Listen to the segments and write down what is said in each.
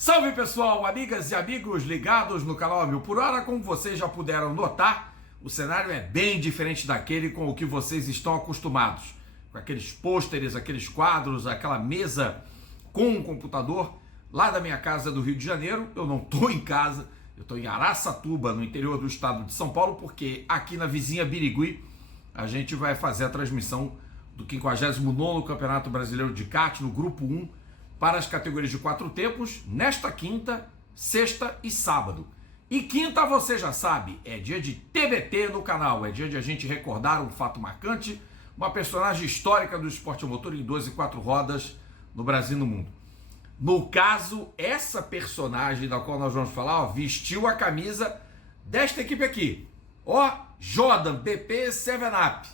Salve pessoal, amigas e amigos ligados no canal A Mil por Hora. Como vocês já puderam notar, o cenário é bem diferente daquele com o que vocês estão acostumados. Com aqueles pôsteres, aqueles quadros, aquela mesa com um computador. Lá da minha casa do Rio de Janeiro, eu não estou em casa, eu estou em Araçatuba, no interior do estado de São Paulo, porque aqui na vizinha Birigui a gente vai fazer a transmissão do 59º Campeonato Brasileiro de Kart no Grupo 1 para as categorias de 4 tempos, nesta quinta, sexta e sábado. E quinta, você já sabe, é dia de TBT no canal, é dia de a gente recordar um fato marcante, uma personagem histórica do esporte a motor em 2 e 4 rodas no Brasil e no mundo. No caso, essa personagem da qual nós vamos falar, vestiu a camisa desta equipe aqui, Jordan BP 7up.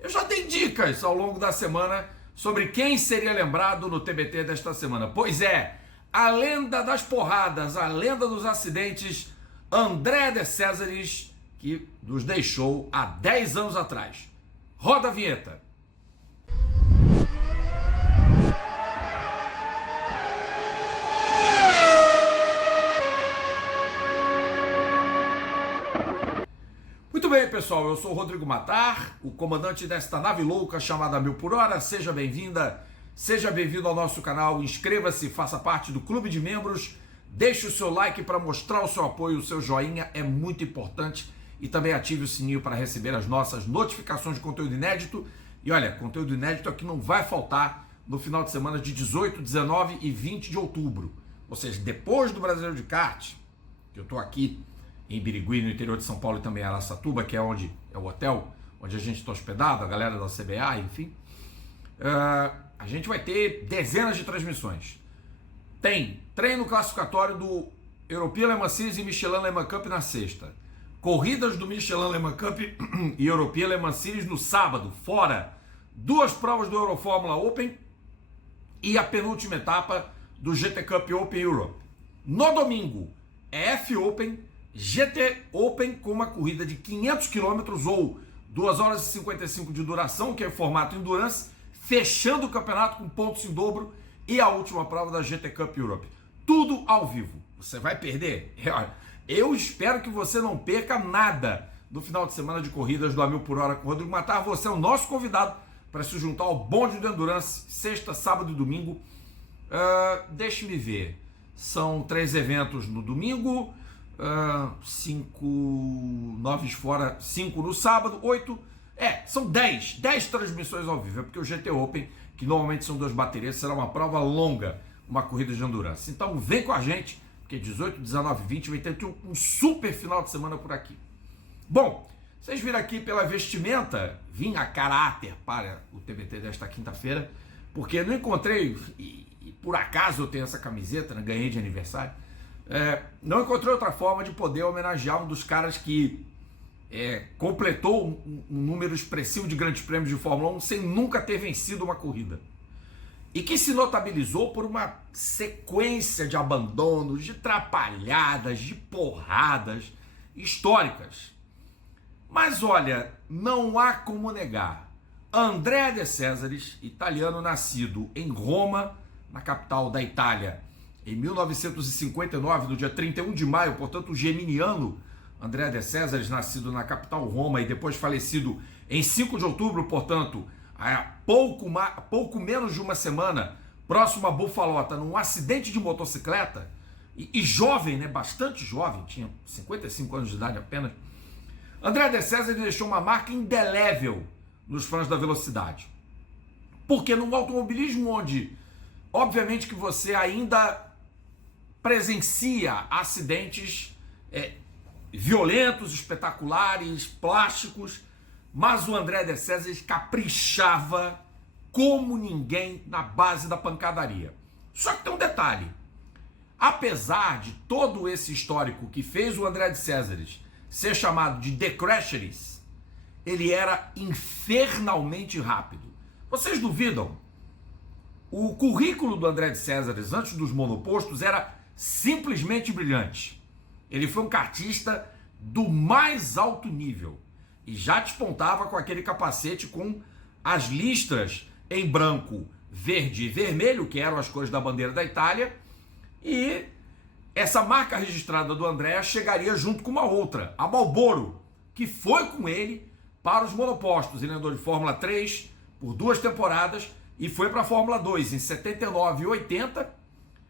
Eu já dei dicas ao longo da semana sobre quem seria lembrado no TBT desta semana. Pois é, a lenda das porradas, a lenda dos acidentes, André de Césares, que nos deixou há 10 anos atrás. Roda a vinheta. Muito bem, pessoal, eu sou o Rodrigo Matar, o comandante desta nave louca chamada A Mil por Hora. Seja bem-vinda, seja bem-vindo ao nosso canal, inscreva-se, faça parte do clube de membros, deixe o seu like para mostrar o seu apoio, o seu joinha é muito importante e também ative o sininho para receber as nossas notificações de conteúdo inédito. E olha, conteúdo inédito aqui não vai faltar no final de semana de 18, 19 e 20 de outubro, ou seja, depois do Brasileiro de Kart, que eu estou aqui em Birigui, no interior de São Paulo, e também em Araçatuba, que é onde é o hotel onde a gente está hospedado, a galera da CBA, enfim. A gente vai ter dezenas de transmissões. Tem treino classificatório do European Le Mans Series e Michelin Le Mans Cup na sexta. Corridas do Michelin Le Mans Cup e European Le Mans Series no sábado, fora 2 provas do Eurofórmula Open e a penúltima etapa do GT Cup Open Europe. No domingo, é F Open, GT Open com uma corrida de 500 km ou 2 horas e 55 de duração, que é o formato Endurance, fechando o campeonato com pontos em dobro e a última prova da GT Cup Europe. Tudo ao vivo. Você vai perder? Eu espero que você não perca nada no final de semana de corridas do A Mil por Hora com o Rodrigo Matar. Você é o nosso convidado para se juntar ao bonde do Endurance, sexta, sábado e domingo. Deixe-me ver. São 3 eventos no domingo, 5, 9 fora, 5 no sábado, 8, são 10 transmissões ao vivo, porque o GT Open, que normalmente são 2 baterias, será uma prova longa, uma corrida de endurance. Então vem com a gente, porque 18, 19 e 20 vai ter um super final de semana por aqui. Bom, vocês viram aqui pela vestimenta, vim a caráter para o TBT desta quinta-feira, porque não encontrei, e por acaso eu tenho essa camiseta, né, ganhei de aniversário, não encontrei outra forma de poder homenagear um dos caras que completou um número expressivo de grandes prêmios de Fórmula 1 sem nunca ter vencido uma corrida. E que se notabilizou por uma sequência de abandonos, de trapalhadas, de porradas históricas. Mas olha, não há como negar. Andrea de Césares, italiano nascido em Roma, na capital da Itália, em 1959, no dia 31 de maio, portanto, o geminiano André de Césares, nascido na capital Roma e depois falecido em 5 de outubro, portanto, há pouco menos de uma semana, próximo a Bufalota, num acidente de motocicleta, e jovem, né, bastante jovem, tinha 55 anos de idade apenas, André de Césares deixou uma marca indelével nos fãs da velocidade. Porque no automobilismo onde, obviamente que você ainda presencia acidentes violentos, espetaculares, plásticos, mas o André de Césares caprichava como ninguém na base da pancadaria. Só que tem um detalhe, apesar de todo esse histórico que fez o André de Césares ser chamado de The Crasheris, ele era infernalmente rápido. Vocês duvidam? O currículo do André de Césares antes dos monopostos era simplesmente brilhante. Ele foi um kartista do mais alto nível e já despontava com aquele capacete com as listras em branco, verde e vermelho, que eram as cores da bandeira da Itália, E essa marca registrada do André chegaria junto com uma outra, a Marlboro, que foi com ele para os monopostos. Ele andou de Fórmula 3 por 2 temporadas e foi para a Fórmula 2 em 79 e 80.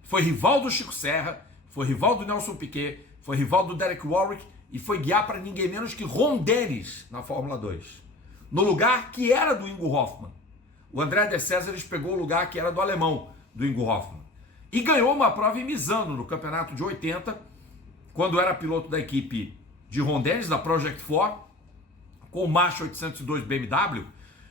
Foi rival do Chico Serra, foi rival do Nelson Piquet, foi rival do Derek Warwick e foi guiar para ninguém menos que Ron Dennis na Fórmula 2, no lugar que era do Ingo Hoffmann. O André de Césares pegou o lugar que era do alemão, do Ingo Hoffmann. E ganhou uma prova em Misano, no campeonato de 80, quando era piloto da equipe de Ron Dennis, da Project 4, com o March 802 BMW,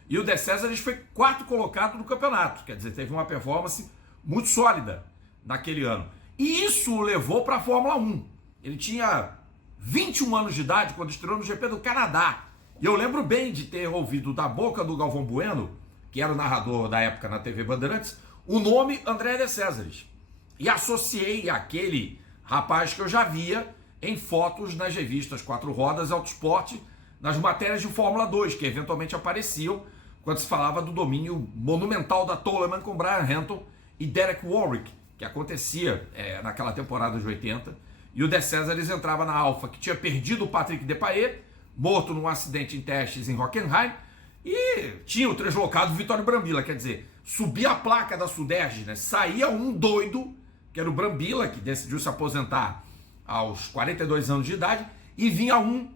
e o de Césares foi 4º colocado no campeonato, quer dizer, teve uma performance muito sólida naquele ano. E isso o levou para a Fórmula 1. Ele tinha 21 anos de idade quando estreou no GP do Canadá. E eu lembro bem de ter ouvido da boca do Galvão Bueno, que era o narrador da época na TV Bandeirantes, o nome André de Césares. E associei àquele rapaz que eu já via em fotos nas revistas Quatro Rodas, Autosport, nas matérias de Fórmula 2, que eventualmente apareciam quando se falava do domínio monumental da Toleman com Brian Hamilton e Derek Warwick, que acontecia naquela temporada de 80. E o de Césares entrava na Alfa, que tinha perdido o Patrick Depailler, morto num acidente em testes em Hockenheim, e tinha o translocado Vittorio Brambilla, quer dizer, subia a placa da Suderge, né? Saía um doido, que era o Brambilla, que decidiu se aposentar aos 42 anos de idade, e vinha um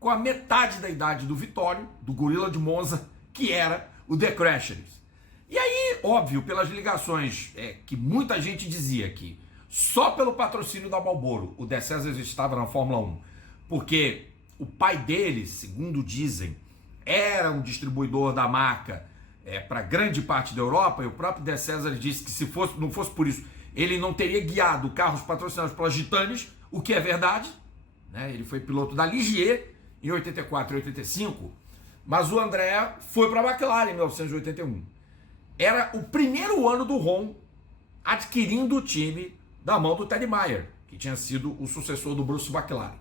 com a metade da idade do Vittorio, do Gorila de Monza, que era o The Crashers. E aí, óbvio, pelas ligações que muita gente dizia que só pelo patrocínio da Marlboro o de Césares estava na Fórmula 1, porque o pai dele, segundo dizem, era um distribuidor da marca para grande parte da Europa, e o próprio de Césares disse que se não fosse por isso, ele não teria guiado carros patrocinados pela Gitanes, o que é verdade, né? Ele foi piloto da Ligier em 84 e 85, mas o André foi para a McLaren em 1981. Era o primeiro ano do Ron adquirindo o time da mão do Teddy Meyer, que tinha sido o sucessor do Bruce McLaren.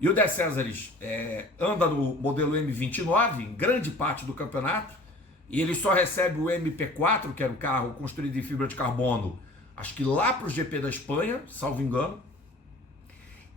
E o de Césares anda no modelo M29 em grande parte do campeonato, e ele só recebe o MP4, que era um carro construído em fibra de carbono, acho que lá para o GP da Espanha, salvo engano.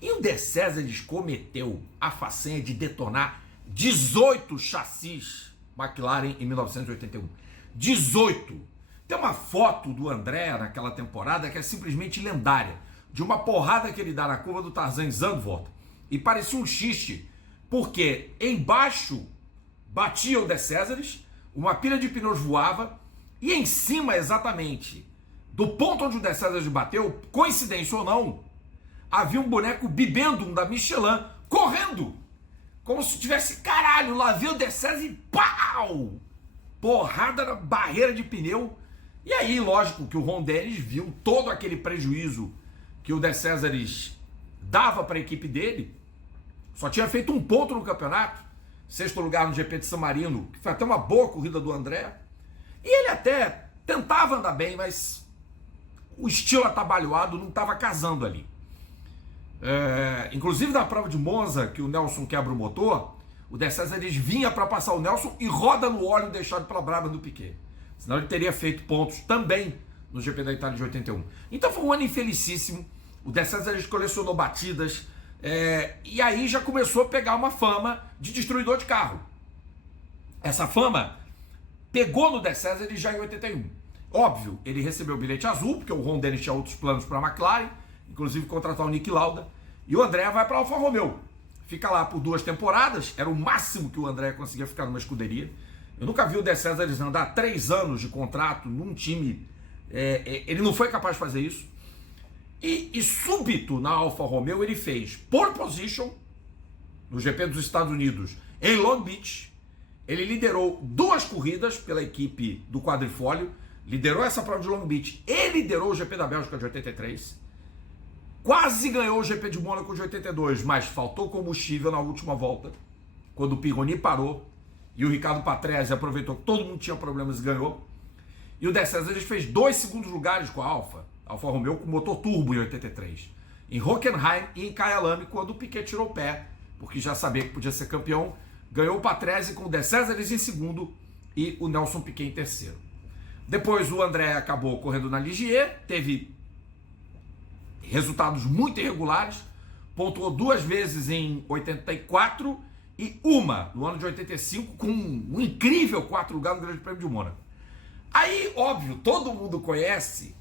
E o de Césares cometeu a façanha de detonar 18 chassis McLaren em 1981. 18! Tem uma foto do André naquela temporada que é simplesmente lendária, de uma porrada que ele dá na curva do Tarzan em Zandvoort, e parecia um xiste, porque embaixo batia o de Césares, uma pilha de pneus voava, e em cima exatamente do ponto onde o de Césares bateu, coincidência ou não, havia um boneco Bibendum da Michelin correndo, como se tivesse, caralho, lá veio o de Césares e pau! Porrada na barreira de pneu. E aí, lógico que o Ron Dennis viu todo aquele prejuízo que o de Césares dava para a equipe dele. Só tinha feito um ponto no campeonato, 6º lugar no GP de San Marino, que foi até uma boa corrida do André. E ele até tentava andar bem, mas o estilo atabalhoado não estava casando ali. Inclusive na prova de Monza, que o Nelson quebra o motor, o de Césares vinha para passar o Nelson e roda no óleo deixado pela braba do Piquet. Senão ele teria feito pontos também no GP da Itália de 81. Então foi um ano infelicíssimo. O de Césares colecionou batidas, e aí já começou a pegar uma fama de destruidor de carro. Essa fama pegou no de Césares já em 81. Óbvio, ele recebeu o bilhete azul, porque o Ron Dennis tinha outros planos para a McLaren, inclusive contratar o Niki Lauda, e o André vai para a Alfa Romeo. Fica lá por 2 temporadas, era o máximo que o André conseguia ficar numa escuderia. Eu nunca vi o de Césares andar 3 anos de contrato num time, ele não foi capaz de fazer isso. E súbito na Alfa Romeo ele fez pole position no GP dos Estados Unidos em Long Beach. Ele liderou 2 corridas pela equipe do quadrifólio, liderou essa prova de Long Beach e liderou o GP da Bélgica de 83. Quase ganhou o GP de Mônaco de 82, mas faltou combustível na última volta, quando o Pironi parou e o Ricardo Patrese aproveitou que todo mundo tinha problemas e ganhou. E o de Césares fez 2 segundos lugares com a Alfa Romeo com motor turbo em 83, em Hockenheim e em Kyalami, quando o Piquet tirou o pé, porque já sabia que podia ser campeão. Ganhou o Patrese com o de Césares em segundo e o Nelson Piquet em terceiro. Depois o André acabou correndo na Ligier, teve resultados muito irregulares, pontuou 2 vezes em 84 e uma no ano de 85 com um incrível 4º lugar no Grande Prêmio de Mônaco. Aí, óbvio, todo mundo conhece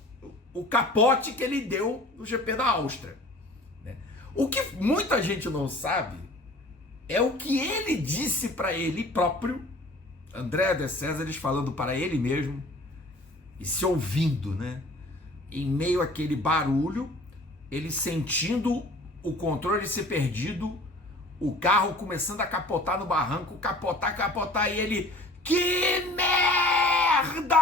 o capote que ele deu no GP da Áustria, né? O que muita gente não sabe é o que ele disse para ele próprio, André de Césares falando para ele mesmo e se ouvindo, né? Em meio àquele barulho, ele sentindo o controle ser perdido, o carro começando a capotar no barranco, capotar, e ele, que merda!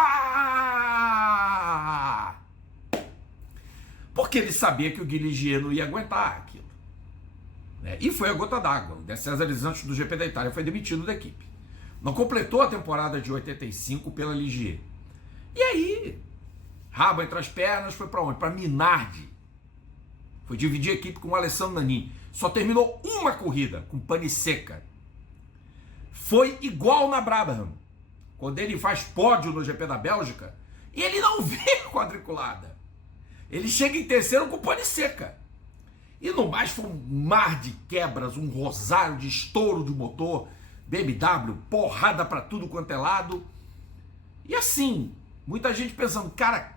Porque ele sabia que o Guy Ligier não ia aguentar aquilo, né? E foi a gota d'água. O De Césares, antes do GP da Itália, foi demitido da equipe. Não completou a temporada de 85 pela Ligier. E aí, rabo entre as pernas, foi para onde? Para Minardi. Foi dividir a equipe com o Alessandro Nannini. Só terminou uma corrida com pane seca. Foi igual na Brabham, quando ele faz pódio no GP da Bélgica e ele não vê quadriculada. Ele chega em terceiro com pane seca. E no mais foi um mar de quebras, um rosário de estouro de motor, BMW, porrada para tudo quanto é lado. E assim, muita gente pensando, cara,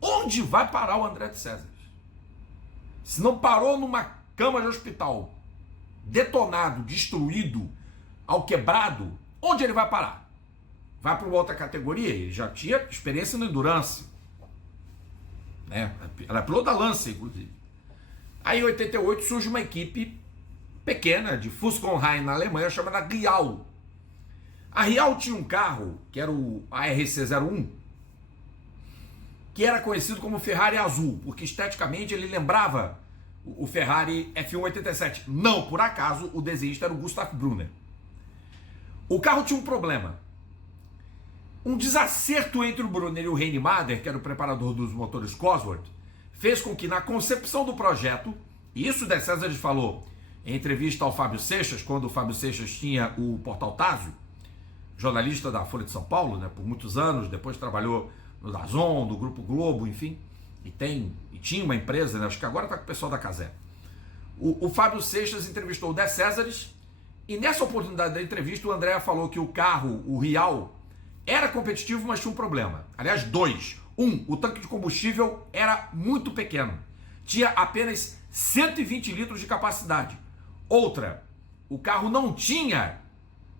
onde vai parar o André de Césares? Se não parou numa cama de hospital, detonado, destruído, ao quebrado, onde ele vai parar? Vai para uma outra categoria? Ele já tinha experiência no Endurance, né? Ela é piloto da Lancia, inclusive. Aí em 88 surge uma equipe pequena de Fusconheim na Alemanha chamada Rial. A Rial tinha um carro que era o ARC-01, que era conhecido como Ferrari azul, porque esteticamente ele lembrava o Ferrari F187. Não por acaso o desenhista era o Gustav Brunner. O carro tinha um problema. Um desacerto entre o Brunner e o Heini Mader, que era o preparador dos motores Cosworth, fez com que na concepção do projeto, e isso o De Césares falou em entrevista ao Fábio Seixas, quando o Fábio Seixas tinha o Portal Tazio, jornalista da Folha de São Paulo, né, por muitos anos, depois trabalhou no DAZN, do Grupo Globo, enfim, e tinha uma empresa, né, acho que agora está com o pessoal da Casé. O Fábio Seixas entrevistou o De Césares, e nessa oportunidade da entrevista o André falou que o carro, o Rial, era competitivo, mas tinha um problema. Aliás, 2. O tanque de combustível era muito pequeno. Tinha apenas 120 litros de capacidade. Outra, o carro não tinha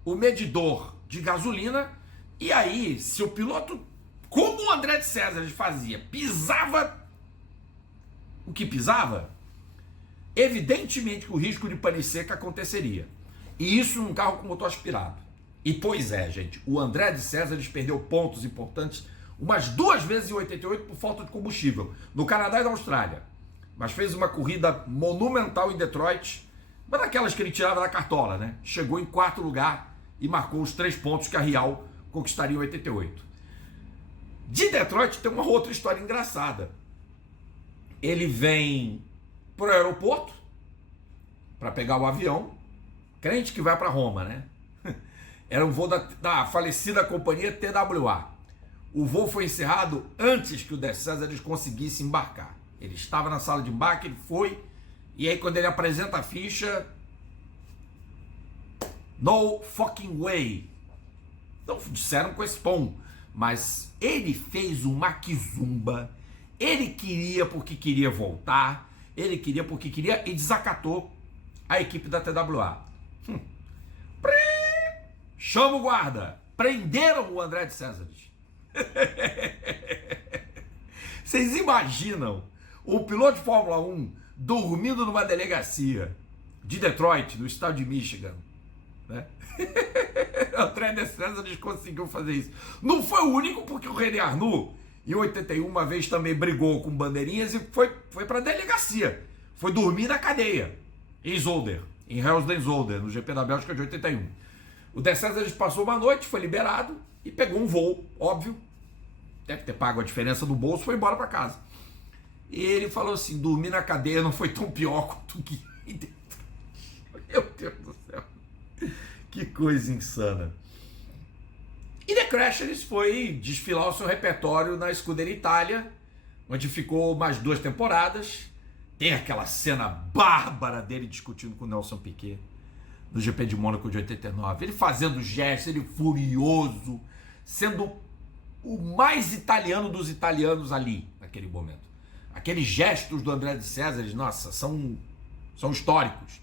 o medidor de gasolina, e aí, se o piloto, como o André de Césares fazia, pisava o que pisava, evidentemente que o risco de pane seca aconteceria. E isso num carro com motor aspirado. E pois é, gente, o André de Césares perdeu pontos importantes umas 2 vezes em 88 por falta de combustível, no Canadá e na Austrália. Mas fez uma corrida monumental em Detroit, uma daquelas que ele tirava da cartola, né? Chegou em 4º lugar e marcou os 3 pontos que a Rial conquistaria em 88. De Detroit tem uma outra história engraçada. Ele vem para o aeroporto para pegar o avião, crente que vai para Roma, né? Era um voo da falecida companhia TWA. O voo foi encerrado antes que o De Césares conseguisse embarcar. Ele estava na sala de embarque, ele foi, e aí quando ele apresenta a ficha, no fucking way. Não disseram com esse tom, mas ele fez uma quizumba, ele queria porque queria voltar, ele queria porque queria e desacatou a equipe da TWA. Chama o guarda. Prenderam o André de Césares. Vocês imaginam o piloto de Fórmula 1 dormindo numa delegacia de Detroit, no estado de Michigan, né? André de Césares conseguiu fazer isso. Não foi o único, porque o René Arnoux, em 81, uma vez também brigou com bandeirinhas e foi para a delegacia. Foi dormir na cadeia, em Zolder, em Heusden-Zolder, no GP da Bélgica de 81. O De Césares passou uma noite, foi liberado e pegou um voo, óbvio, deve ter pago a diferença do bolso, foi embora para casa. E ele falou assim, dormir na cadeia não foi tão pior quanto que... Meu Deus do céu, que coisa insana. E The Crashers foi desfilar o seu repertório na Scuderia Itália, onde ficou mais 2 temporadas, Tem aquela cena bárbara dele discutindo com o Nelson Piquet no GP de Mônaco de 89. Ele fazendo gestos, ele furioso, sendo o mais italiano dos italianos ali, naquele momento. Aqueles gestos do André de Césares, nossa, são históricos.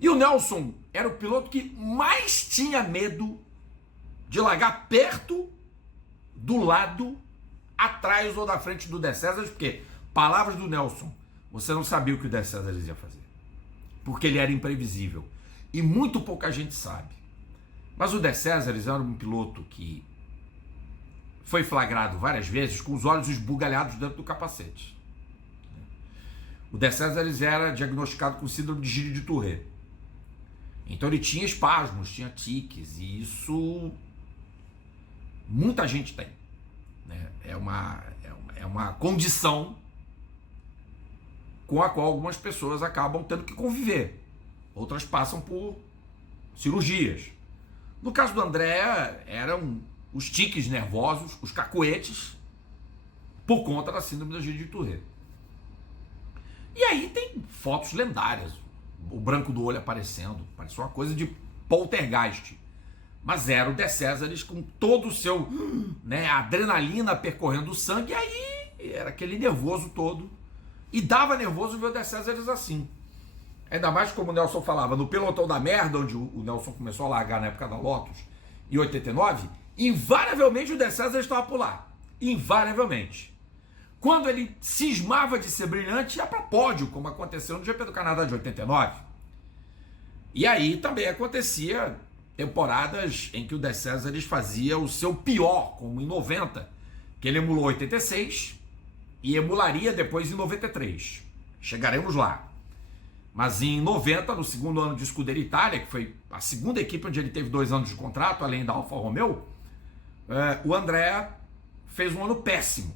E o Nelson era o piloto que mais tinha medo de largar perto, do lado, atrás ou da frente do De Césares, porque, palavras do Nelson, você não sabia o que o De Césares ia fazer. Porque ele era imprevisível. E muito pouca gente sabe. Mas o De Césares era um piloto que foi flagrado várias vezes com os olhos esbugalhados dentro do capacete. O De Césares era diagnosticado com síndrome de Gilles de Tourette. Então ele tinha espasmos, tinha tiques, e isso muita gente tem. Né? É uma condição com a qual algumas pessoas acabam tendo que conviver. Outras passam por cirurgias. No caso do André, eram os tiques nervosos, os cacoetes, por conta da síndrome da Gilles de Tourette. E aí tem fotos lendárias, o branco do olho aparecendo, parecia uma coisa de poltergeist. Mas era o De Césares com todo o seu, né, adrenalina percorrendo o sangue, e aí era aquele nervoso todo. E dava nervoso ver o De Césares assim. Ainda mais como o Nelson falava, no pelotão da merda, onde o Nelson começou a largar na época da Lotus, em 89, invariavelmente o De Césares estava por lá. Invariavelmente. Quando ele cismava de ser brilhante, ia para pódio, como aconteceu no GP do Canadá de 89. E aí também acontecia temporadas em que o De Césares fazia o seu pior, como em 90, que ele emulou 86 e emularia depois em 93. Chegaremos lá. Mas em 90, no segundo ano de Scuderia Itália, que foi a segunda equipe onde ele teve 2 anos de contrato, além da Alfa Romeo, o André fez um ano péssimo.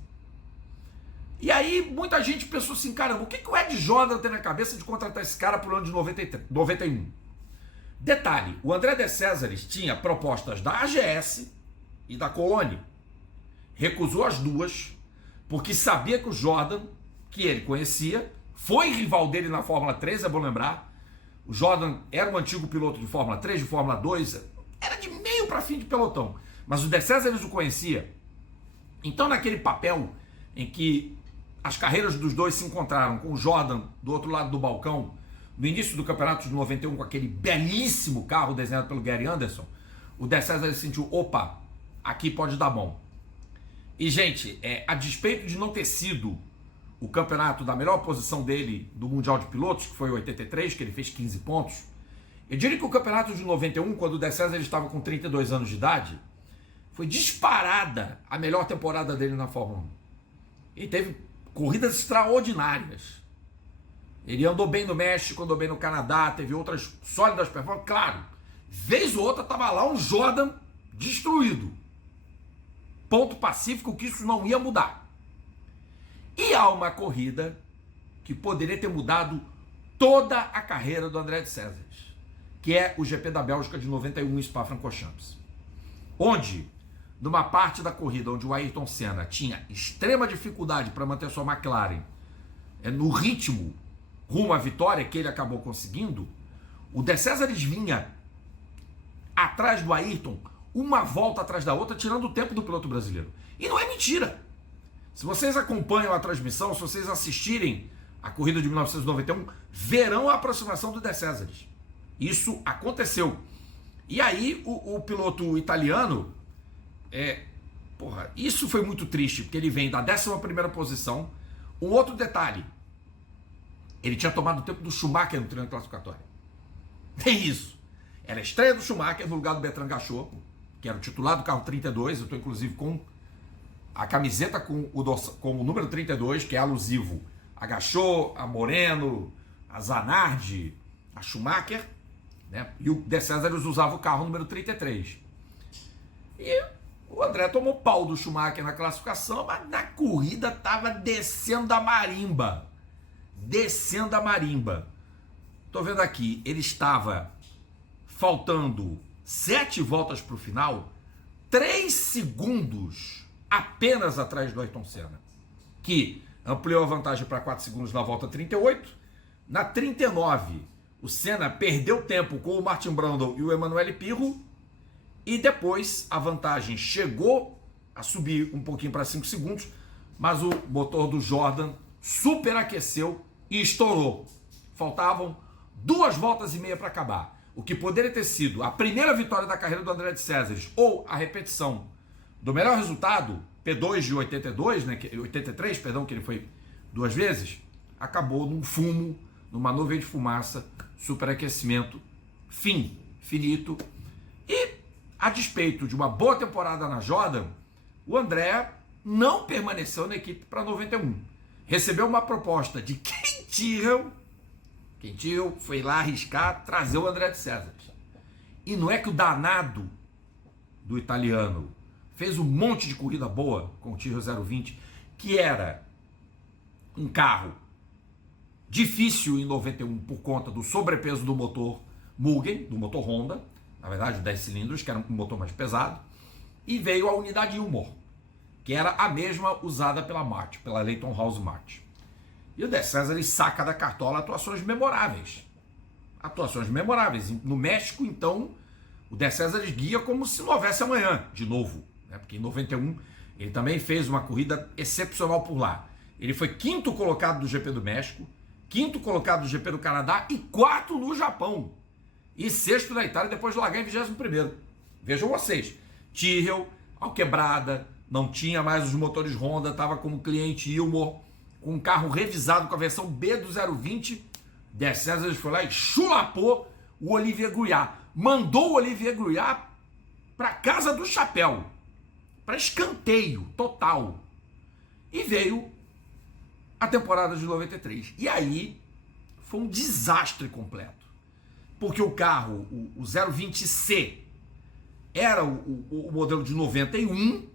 E aí muita gente pensou assim, caramba, o que o Ed Jordan tem na cabeça de contratar esse cara para o ano de 91? Detalhe, o André De Césares tinha propostas da AGS e da Coloni. Recusou as duas, porque sabia que o Jordan, que ele conhecia, foi rival dele na Fórmula 3, é bom lembrar. O Jordan era um antigo piloto de Fórmula 3, de Fórmula 2, era de meio para fim de pelotão. Mas o De Césares o conhecia. Então, naquele papel em que as carreiras dos dois se encontraram, com o Jordan do outro lado do balcão, no início do campeonato de 91, com aquele belíssimo carro desenhado pelo Gary Anderson, o De Césares sentiu, opa, aqui pode dar bom. E, gente, a despeito de não ter sido o campeonato da melhor posição dele do Mundial de Pilotos, que foi 83, que ele fez 15 pontos, eu diria que o campeonato de 91, quando o De Césares estava com 32 anos de idade, foi disparada a melhor temporada dele na Fórmula 1. Ele teve corridas extraordinárias. Ele andou bem no México, andou bem no Canadá, teve outras sólidas performances. Claro, vez ou outra estava lá um Jordan destruído. Ponto pacífico que isso não ia mudar. E há uma corrida que poderia ter mudado toda a carreira do André de Césares, que é o GP da Bélgica de 91 em Spa-Francorchamps. Onde, numa parte da corrida onde o Ayrton Senna tinha extrema dificuldade para manter sua McLaren no ritmo rumo à vitória que ele acabou conseguindo, o De Césares vinha atrás do Ayrton, uma volta atrás da outra, tirando o tempo do piloto brasileiro. E não é mentira. Se vocês acompanham a transmissão, se vocês assistirem a corrida de 1991, verão a aproximação do De Césares. Isso aconteceu. E aí o piloto italiano, isso foi muito triste, porque ele vem da 11ª posição. Um outro detalhe, ele tinha tomado o tempo do Schumacher no treino classificatório. Tem isso. Era a estreia do Schumacher no lugar do Bertrand Gachot, que era o titular do carro 32. Eu estou inclusive com a camiseta com o número 32, que é alusivo a Gachot, a Moreno, a Zanardi, a Schumacher, né? E o De Césares usava o carro número 33. E o André tomou pau do Schumacher na classificação, mas na corrida estava descendo a marimba. Descendo a marimba. Estou vendo aqui, ele estava faltando 7 voltas para o final, 3 segundos apenas atrás do Ayrton Senna, que ampliou a vantagem para 4 segundos na volta 38. Na 39, o Senna perdeu tempo com o Martin Brundle e o Emmanuel Pirro, e depois a vantagem chegou a subir um pouquinho para 5 segundos, mas o motor do Jordan superaqueceu e estourou. Faltavam 2 voltas e meia para acabar, o que poderia ter sido a primeira vitória da carreira do André de Césares ou a repetição do melhor resultado, P2 de 82, né, 83, perdão, que ele foi 2 vezes, acabou num fumo, numa nuvem de fumaça, superaquecimento, finito. E, a despeito de uma boa temporada na Jordan, o André não permaneceu na equipe para 91. Recebeu uma proposta de Ken Tyrrell. Ken Tyrrell foi lá arriscar trazer o André de Césares. E não é que o danado do italiano fez um monte de corrida boa com o Tyrrell 020, que era um carro difícil em 91 por conta do sobrepeso do motor Mugen, do motor Honda, na verdade, 10 cilindros, que era um motor mais pesado, e veio a unidade Ilmor, que era a mesma usada pela Martin, pela Leighton House Martin. E o De Césares saca da cartola atuações memoráveis. No México, então, o De Césares guia como se não houvesse amanhã, de novo, né? Porque em 91 ele também fez uma corrida excepcional por lá. Ele foi 5º colocado do GP do México, 5º colocado do GP do Canadá e 4º no Japão. E 6º na Itália, depois de largar em 21º. Vejam vocês, Tyrrell, Alquebrada, não tinha mais os motores Honda, estava como cliente Ilmor, com um carro revisado com a versão B do 020, De Césares foi lá e chulapou o Olivier Gouillard. Mandou o Olivier Gouillard para casa do chapéu, para escanteio total. E veio a temporada de 93. E aí foi um desastre completo. Porque o carro, o 020C, era o modelo de 91,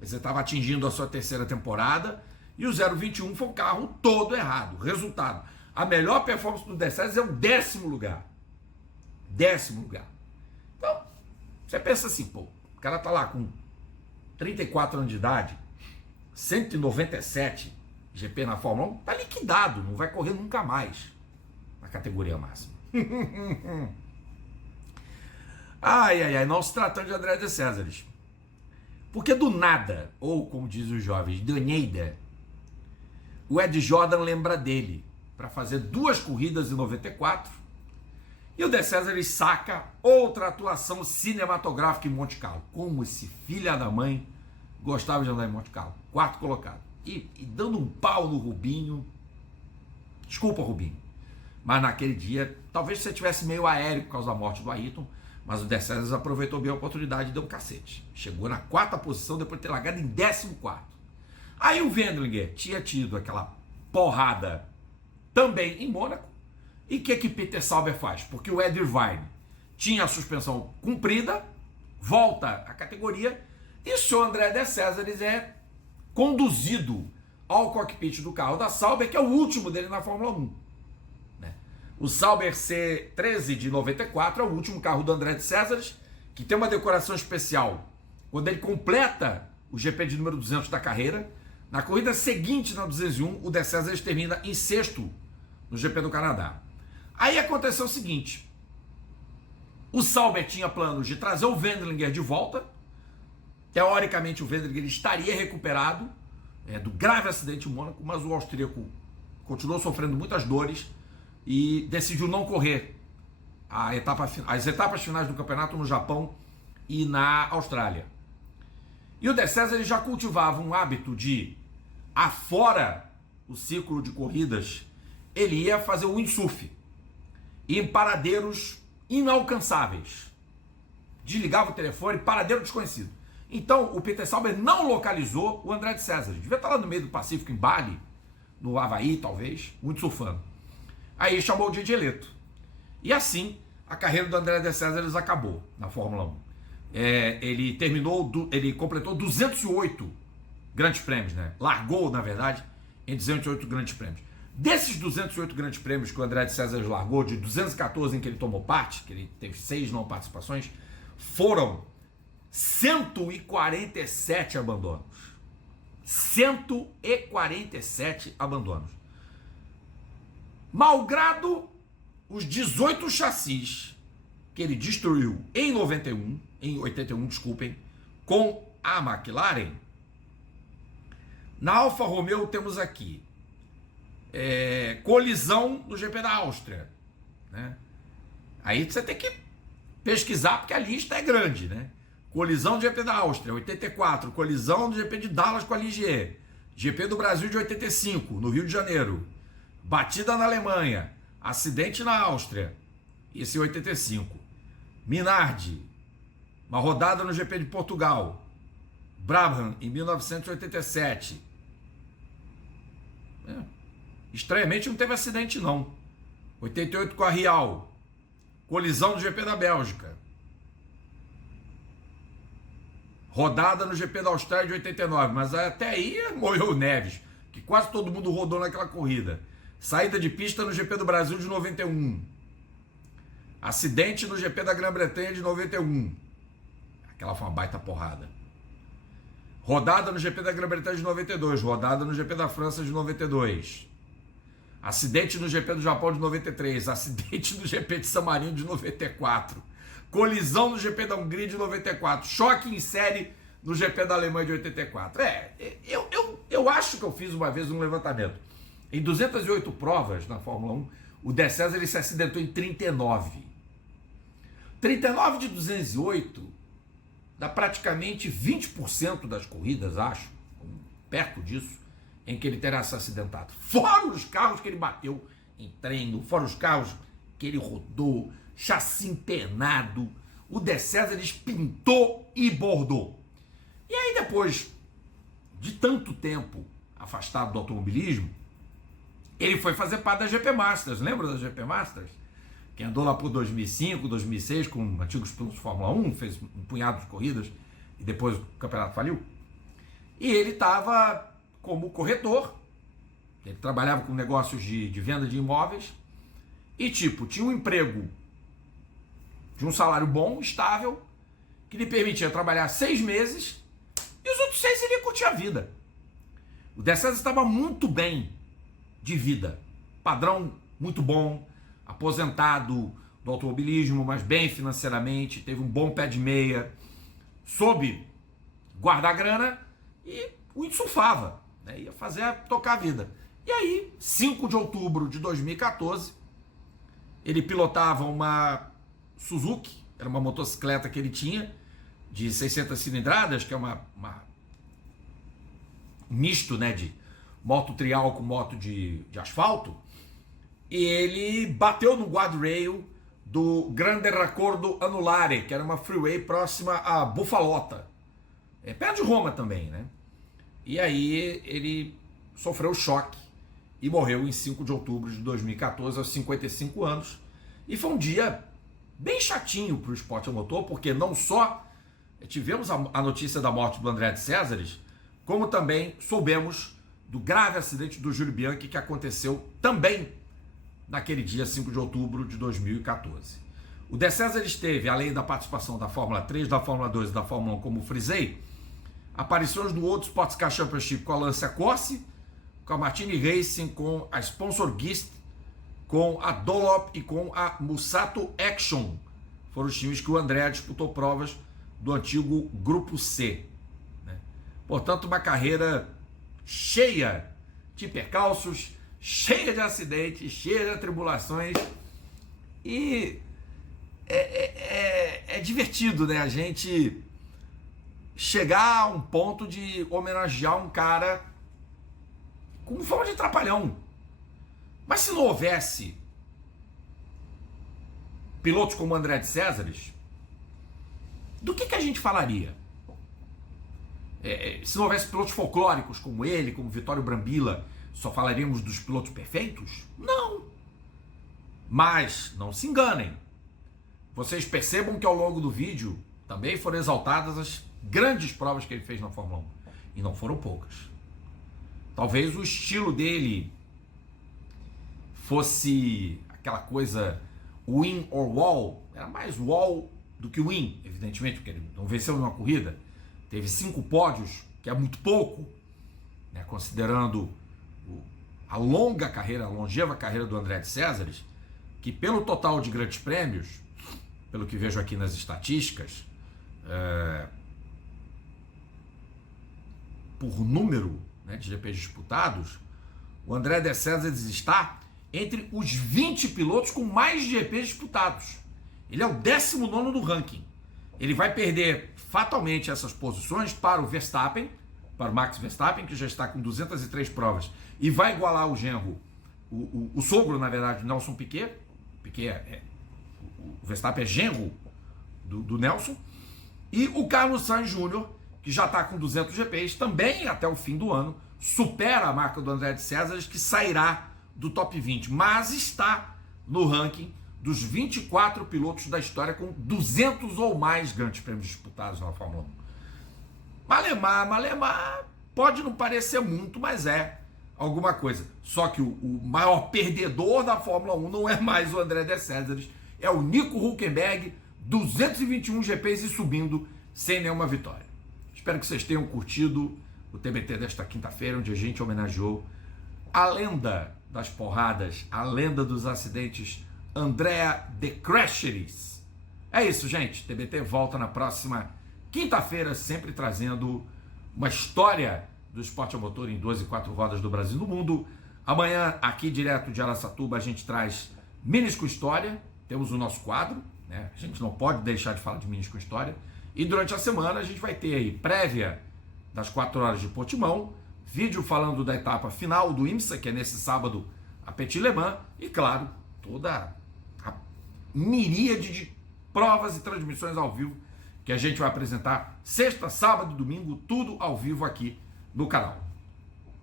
você estava atingindo a sua 3ª temporada, e o 021 foi o carro todo errado. Resultado, a melhor performance do De Césares é o 10º lugar. 10º lugar. Então, você pensa assim, pô, o cara tá lá com 34 anos de idade, 197 GP na Fórmula 1, tá liquidado, não vai correr nunca mais na categoria máxima. Ai, não se tratando de André de Césares. Porque do nada, ou como dizem os jovens, do nada, o Ed Jordan lembra dele para fazer 2 corridas em 94, e o De Césares saca outra atuação cinematográfica em Monte Carlo. Como esse filho da mãe gostava de andar em Monte Carlo. 4º colocado. E dando um pau no Rubinho. Desculpa, Rubinho. Mas naquele dia, talvez você tivesse meio aéreo por causa da morte do Ayrton, mas o De Césares aproveitou bem a oportunidade e deu um cacete. Chegou na 4ª posição depois de ter largado em 14º. Aí o Wendlinger tinha tido aquela porrada também em Mônaco. E o que Peter Sauber faz? Porque o Ed Irvine tinha a suspensão cumprida, volta à categoria, e o senhor André De Césares é conduzido ao cockpit do carro da Sauber, que é o último dele na Fórmula 1. O Sauber C13 de 94 é o último carro do André de Césares, que tem uma decoração especial. Quando ele completa o GP de número 200 da carreira, na corrida seguinte, na 201, o De Césares termina em 6º no GP do Canadá. Aí aconteceu o seguinte, o Sauber tinha planos de trazer o Wendlinger de volta. Teoricamente o Wendlinger estaria recuperado do grave acidente em Mônaco, mas o austríaco continuou sofrendo muitas dores e decidiu não correr as etapas finais do campeonato no Japão e na Austrália. E o De Césares já cultivava um hábito de, afora o ciclo de corridas, ele ia fazer o windsurf em paradeiros inalcançáveis. Desligava o telefone, paradeiro desconhecido. Então o Peter Sauber não localizou o André de Césares. Devia estar lá no meio do Pacífico, em Bali, no Havaí talvez, windsurfando. Aí chamou o dia de eleito. E assim, a carreira do André de Césares acabou na Fórmula 1. Ele completou 208 grandes prêmios, né? Largou, na verdade, em 208 grandes prêmios. Desses 208 grandes prêmios que o André de Césares largou, de 214 em que ele tomou parte, que ele teve 6 não participações, foram 147 abandonos. 147 abandonos. Malgrado os 18 chassis que ele destruiu em 81, desculpem, com a McLaren, na Alfa Romeo temos aqui colisão no GP da Áustria, né? Aí você tem que pesquisar porque a lista é grande, né? Colisão do GP da Áustria, 84, colisão do GP de Dallas com a Ligier, GP do Brasil de 85, no Rio de Janeiro, batida na Alemanha, acidente na Áustria, esse 85, Minardi, uma rodada no GP de Portugal, Brabham em 1987. Estranhamente não teve acidente não. 88 com a Rial, colisão no GP da Bélgica, rodada no GP da Austrália de 89, mas até aí morreu o Neves, que quase todo mundo rodou naquela corrida. Saída de pista no GP do Brasil de 91, acidente no GP da Grã-Bretanha de 91, aquela foi uma baita porrada. Rodada no GP da Grã-Bretanha de 92, rodada no GP da França de 92, acidente no GP do Japão de 93, acidente no GP de San Marino de 94, colisão no GP da Hungria de 94, choque em série no GP da Alemanha de 84. Eu acho que eu fiz uma vez um levantamento. Em 208 provas na Fórmula 1, o De César ele se acidentou em 39. 39 de 208 dá praticamente 20% das corridas, acho, perto disso, em que ele terá se acidentado. Fora os carros que ele bateu em treino, fora os carros que ele rodou, chassi empenado, o De César espintou e bordou. E aí depois de tanto tempo afastado do automobilismo, ele foi fazer parte da GP Masters, lembra da GP Masters? Que andou lá por 2005, 2006 com antigos pilotos de Fórmula 1, fez um punhado de corridas e depois o campeonato faliu. E ele estava como corretor, ele trabalhava com negócios de venda de imóveis e tinha um emprego de um salário bom, estável, que lhe permitia trabalhar 6 meses e os outros 6 ele ia curtir a vida. O De César estava muito bem de vida, padrão muito bom, aposentado do automobilismo, mas bem financeiramente, teve um bom pé de meia, soube guardar grana e o surfava, né? Ia tocar a vida. E aí, 5 de outubro de 2014, ele pilotava uma Suzuki, era uma motocicleta que ele tinha, de 600 cilindradas, que é um misto, né, de moto trial com moto de asfalto, e ele bateu no guardrail do Grande Raccordo Anulare, que era uma freeway próxima a Buffalota, perto de Roma também, né? E aí ele sofreu choque e morreu em 5 de outubro de 2014, aos 55 anos, e foi um dia bem chatinho para o esporte a motor, porque não só tivemos a notícia da morte do André de Césares, como também soubemos do grave acidente do Júlio Bianchi que aconteceu também naquele dia 5 de outubro de 2014. O De César esteve, além da participação da Fórmula 3, da Fórmula 2 e da Fórmula 1, como frisei, aparições no World Sports Car Championship com a Lancia Corse, com a Martini Racing, com a Sponsor Gist, com a Dunlop e com a Musato Action. Foram os times que o André disputou provas do antigo Grupo C, né? Portanto, uma carreira cheia de percalços, cheia de acidentes, cheia de atribulações, e é divertido, né? A gente chegar a um ponto de homenagear um cara com forma de trapalhão. Mas se não houvesse pilotos como André de Césares, do que a gente falaria? Se não houvesse pilotos folclóricos como ele, como Vittorio Brambilla, só falaríamos dos pilotos perfeitos? Não. Mas não se enganem. Vocês percebam que ao longo do vídeo também foram exaltadas as grandes provas que ele fez na Fórmula 1. E não foram poucas. Talvez o estilo dele fosse aquela coisa win or wall. Era mais wall do que win, evidentemente, porque ele não venceu nenhuma corrida. Teve 5 pódios, que é muito pouco, né, considerando a longa carreira, a longeva carreira do André de Césares, que pelo total de grandes prêmios, pelo que vejo aqui nas estatísticas, por número, né, de GPs disputados, o André de Césares está entre os 20 pilotos com mais GPs disputados. Ele é o 19º do ranking. Ele vai perder fatalmente essas posições para o Verstappen, para o Max Verstappen, que já está com 203 provas, e vai igualar o genro, o sogro, na verdade, Nelson Piquet. O Verstappen é genro do Nelson. E o Carlos Sainz Júnior, que já está com 200 GPs, também até o fim do ano, supera a marca do André de Césares, que sairá do top 20, mas está no ranking dos 24 pilotos da história com 200 ou mais grandes prêmios disputados na Fórmula 1. Malemar, pode não parecer muito, mas é alguma coisa. Só que o maior perdedor da Fórmula 1 não é mais o André de Césares, é o Nico Hülkenberg, 221 GPs e subindo sem nenhuma vitória. Espero que vocês tenham curtido o TBT desta quinta-feira, onde a gente homenageou a lenda das porradas, a lenda dos acidentes, Andrea de Crasheris. É isso, gente. TBT volta na próxima quinta-feira, sempre trazendo uma história do esporte a motor em 2 e 4 rodas do Brasil e do mundo. Amanhã, aqui direto de Araçatuba, a gente traz Minis com História. Temos o nosso quadro, né? A gente não pode deixar de falar de Minis com História. E durante a semana a gente vai ter aí prévia das 4 horas de Portimão, vídeo falando da etapa final do IMSA, que é nesse sábado a Petit Le Mans, e claro, toda a miríade de provas e transmissões ao vivo que a gente vai apresentar sexta, sábado, domingo, tudo ao vivo aqui no canal.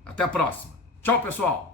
Até a próxima. Tchau, pessoal!